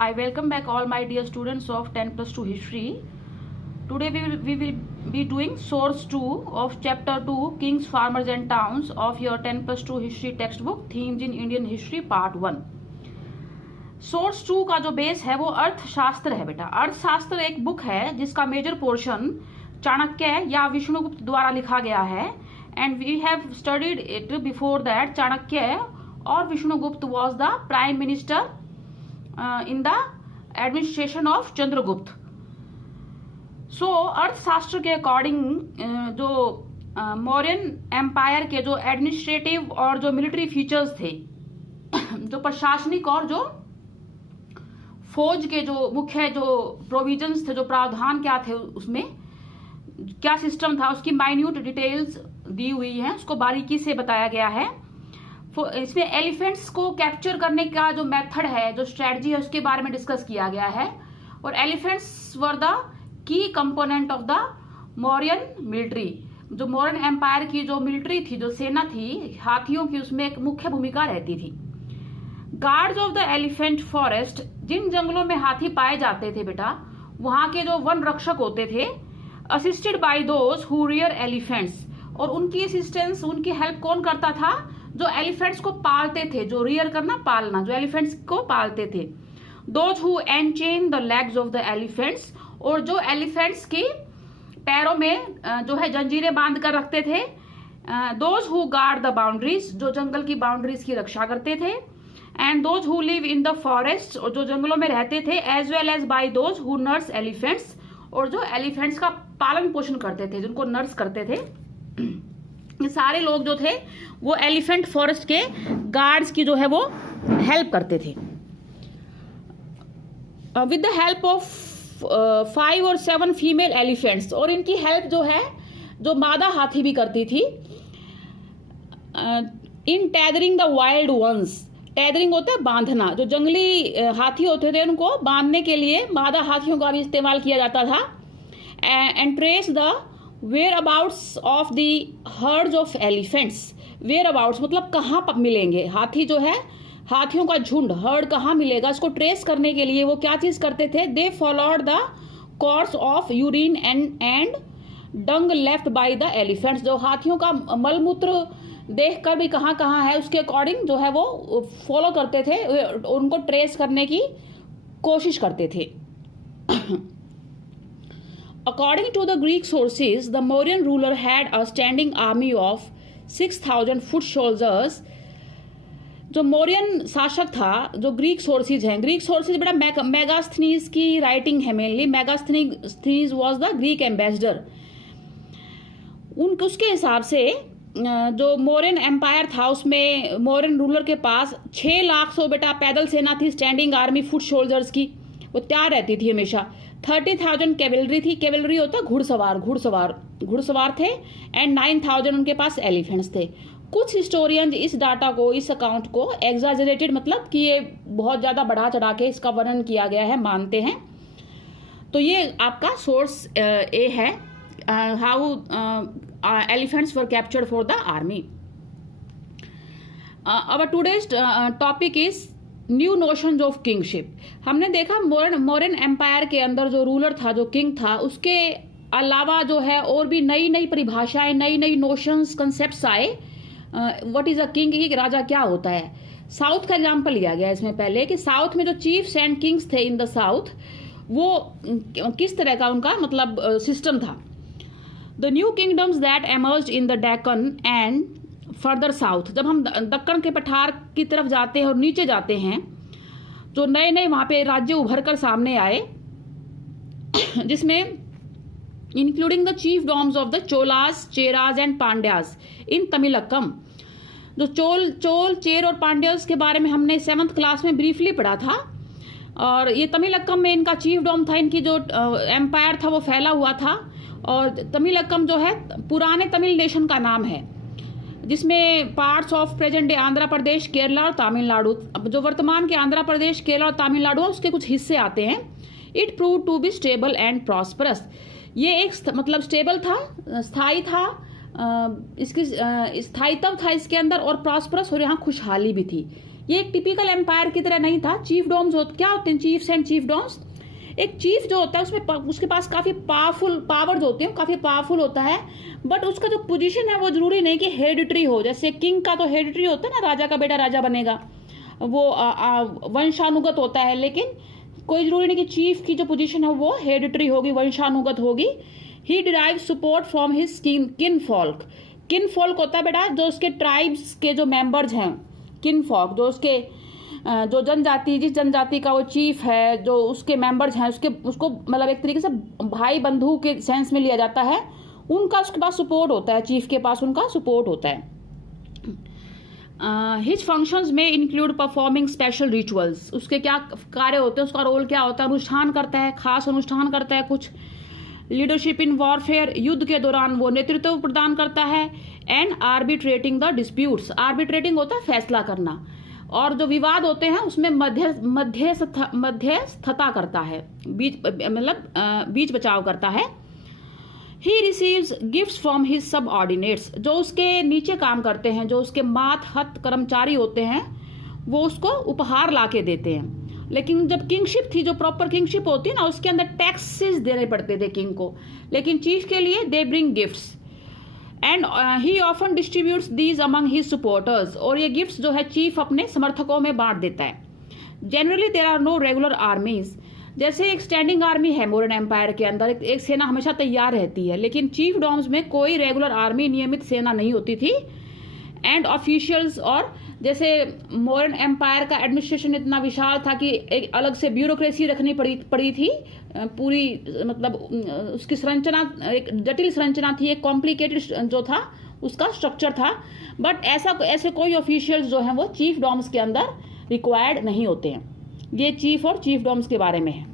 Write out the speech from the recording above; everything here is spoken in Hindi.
I welcome back all my dear students of 10 plus 2 history. Today we will be doing source 2 of chapter 2 Kings, Farmers and Towns of your 10 plus 2 history textbook Themes in Indian History part 1. Source 2 का जो बेस है वो अर्थशास्त्र है बेटा। अर्थशास्त्र एक बुक है जिसका मेजर पोर्शन चाणक्य या विष्णुगुप्त द्वारा लिखा गया है and we have studied it before that. Chanakya और Vishnugupta was the prime minister in the administration of Chandragupta. So Arthashastra के अकॉर्डिंग जो मौर्यन एम्पायर के जो एडमिनिस्ट्रेटिव और जो मिलिट्री फीचर्स थे, जो प्रशासनिक और जो फौज के जो मुख्य जो प्रोविजंस थे, जो प्रावधान क्या थे, उसमें क्या सिस्टम था, उसकी माइन्यूट डिटेल्स दी हुई हैं, उसको बारीकी से बताया गया है। इसमें एलिफेंट्स को कैप्चर करने का जो मेथड है, जो स्ट्रेटजी है, उसके बारे में डिस्कस किया गया है। और elephants were the key component of the Mauryan military. जो मौर्यन एम्पायर की जो मिलिट्री थी, जो सेना थी, हाथियों की, उसमें एक मुख्य भूमिका रहती थी। Guards of the elephant forest, जिन जंगलों में हाथी पाए जाते थे बेटा, वहां के जो वन रक्षक होते थे, assisted by those who rear elephants, और उनकी असिस्टेंस, उनकी हेल्प कौन करता था? जो एलिफेंट्स को पालते थे, जो रियर करना, पालना, जो एलिफेंट्स को पालते थे। Those who enchain the legs of the elephants, और जो एलिफेंट्स की पैरों में जो है जंजीरें बांध कर रखते थे। Those who guard the boundaries, जो जंगल की बाउंड्रीज की रक्षा करते थे। And those who live in the forest, और जो जंगलों में रहते थे। As well as by those who nurse elephants, और जो एलिफेंट्स का पालन पोषण करते थे, जिनको नर्स करते थे। ये सारे लोग जो थे वो एलिफेंट फॉरेस्ट के गार्ड्स की जो है वो हेल्प करते थे। विद द हेल्प ऑफ 5 और 7 फीमेल एलिफेंट्स, और इनकी हेल्प जो है, जो मादा हाथी भी करती थी। In tethering the wild ones, tethering होता है बांधना, जो जंगली हाथी होते थे उनको बांधने के लिए मादा हाथियों का भी इस्तेमाल किया जाता था। And trace the whereabouts of the herds of elephants. Whereabouts मतलब कहाँ पर मिलेंगे हाथी, जो है हाथियों का झुंड, हर्ड कहाँ मिलेगा, इसको ट्रेस करने के लिए वो क्या चीज करते थे? They followed the course of urine and dung left by the elephants. जो हाथियों का मलमूत्र देख कर भी कहाँ कहाँ है, उसके अकॉर्डिंग जो है वो फॉलो करते थे, उनको ट्रेस करने की कोशिश करते थे। According to the Greek sources, the Mauryan ruler had a standing army of 6,000 foot soldiers. जो मौर्यन शासक था, जो ग्रीक सोर्सेज हैं, ग्रीक सोर्सेज बेटा मेगास्थनीज की राइटिंग है mainly. Megasthenes was the Greek ambassador. उसके हिसाब से जो मौर्यन एम्पायर था, उसमें मौर्यन रूलर के पास 6 लाख सौ बेटा पैदल सेना थी, स्टैंडिंग आर्मी फुट सोल्जर्स की, वो तैयार रहती थी हमेशा। 30,000 कैवेलरी थी, कैवेलरी होता घुड़सवार थे। एंड 9,000 उनके पास एलिफेंट्स थे। कुछ हिस्टोरियन इस डाटा को, इस अकाउंट को एग्जाजरेटेड, मतलब कि ये बहुत ज्यादा बढ़ा चढ़ा के इसका वर्णन किया गया है, मानते हैं। तो ये आपका सोर्स ए है, how elephants were captured for the army. Our today's topic is new notions of kingship. हमने देखा मौर्यन एम्पायर के अंदर जो रूलर था, जो किंग था, उसके अलावा जो है और भी नई नई परिभाषाएं, नई नई नोशंस, कंसेप्ट्स आए। व्हाट इज अ किंग, कि राजा क्या होता है। साउथ का एग्जांपल लिया गया इसमें पहले, कि साउथ में जो चीफ्स एंड किंग्स थे इन द साउथ, वो किस तरह का उनका मतलब सिस्टम था। The new kingdoms that emerged in the Deccan and further south. जब हम दक्कन के पठार की तरफ जाते हैं और नीचे जाते हैं, जो नए नए वहां पे राज्य उभर कर सामने आए, जिसमें including the chiefdoms of the Cholas, Cheras and Pandyas in Tamilakam. जो चोल, चेर और पांड्यास के बारे में हमने 7th क्लास में ब्रीफली पढ़ा था। और ये तमिलक्कम में इनका चीफ डॉम था, इनकी जो एम्पायर था वो फैला हुआ था। और तमिलक्कम जो है पुराने तमिल नेशन का नाम है, जिसमें parts of present day Andhra Pradesh, Kerala और तमिलनाडु, जो वर्तमान के आंध्र प्रदेश, केरला और तमिलनाडु, उसके कुछ हिस्से आते हैं। It prove to be stable and prosperous. ये एक मतलब स्टेबल था, स्थायी था, इसकी स्थायित्व था इसके अंदर, और प्रॉस्परस, और यहाँ खुशहाली भी थी। ये एक टिपिकल एम्पायर की तरह नहीं था। चीफ डॉम्स क्या होते हैं? Chiefs and chiefdoms. एक चीफ जो होता है उसमें उसके पास काफ़ी पावर्स होते हैं, काफ़ी पावरफुल होता है, बट उसका जो पोजीशन है वो जरूरी नहीं कि हेरिडिटरी हो। जैसे किंग का तो हेरिडिटरी होता है ना, राजा का बेटा राजा बनेगा, वो वंशानुगत होता है, लेकिन कोई जरूरी नहीं कि चीफ की जो पोजीशन है वो हेरिडिटरी होगी, वंशानुगत होगी। ही डिराइव सपोर्ट फ्रॉम हिज किन फॉल्क। किन फॉल्क होता है बेटा जो उसके ट्राइब्स के जो मेंबर्स हैं, किन फॉल्क जो उसके जो जनजाति, जिस जनजाति का वो चीफ है, जो उसके मेंबर्स हैं, उसको मतलब एक तरीके से भाई बंधु के सेंस में लिया जाता है, उनका उसके पास सपोर्ट होता है, चीफ के पास उनका सपोर्ट होता है। हिज फंक्शंस में इंक्लूड परफॉर्मिंग स्पेशल रिचुअल्स। उसके क्या कार्य होते हैं, उसका रोल क्या होता है? अनुष्ठान करता है, खास अनुष्ठान करता है कुछ। लीडरशिप इन वॉरफेयर, युद्ध के दौरान वो नेतृत्व प्रदान करता है। एंड आर्बिट्रेटिंग द डिस्प्यूट्स, आर्बिट्रेटिंग होता है फैसला करना, और जो विवाद होते हैं उसमें मध्यस्थता करता है, बीच बचाव करता है। He receives gifts from his subordinates, जो उसके नीचे काम करते हैं, जो उसके मातहत कर्मचारी होते हैं, वो उसको उपहार ला के देते हैं। लेकिन जब किंगशिप थी, जो प्रॉपर किंगशिप होती है ना, उसके अंदर टैक्सेस देने पड़ते थे किंग को, लेकिन चीफ के लिए they bring gifts. And he often distributes these among his supporters, और ये गिफ्ट्स जो है चीफ अपने समर्थकों में बांट देता है। Generally there are no regular armies, जैसे एक स्टैंडिंग आर्मी है मौर्यन एम्पायर के अंदर, एक सेना हमेशा तैयार रहती है, लेकिन चीफ डॉम्स में कोई रेगुलर आर्मी, नियमित सेना नहीं होती थी। एंड ऑफिशियल्स, और जैसे मौर्यन एम्पायर का एडमिनिस्ट्रेशन इतना विशाल था कि एक अलग से ब्यूरोक्रेसी रखनी पड़ी थी, पूरी मतलब उसकी संरचना एक जटिल संरचना थी, एक कॉम्प्लिकेटेड जो था उसका स्ट्रक्चर था। बट ऐसे कोई ऑफिशियल्स जो हैं वो चीफ डॉम्स के अंदर रिक्वायर्ड नहीं होते हैं। ये चीफ और चीफ डॉम्स के बारे में है।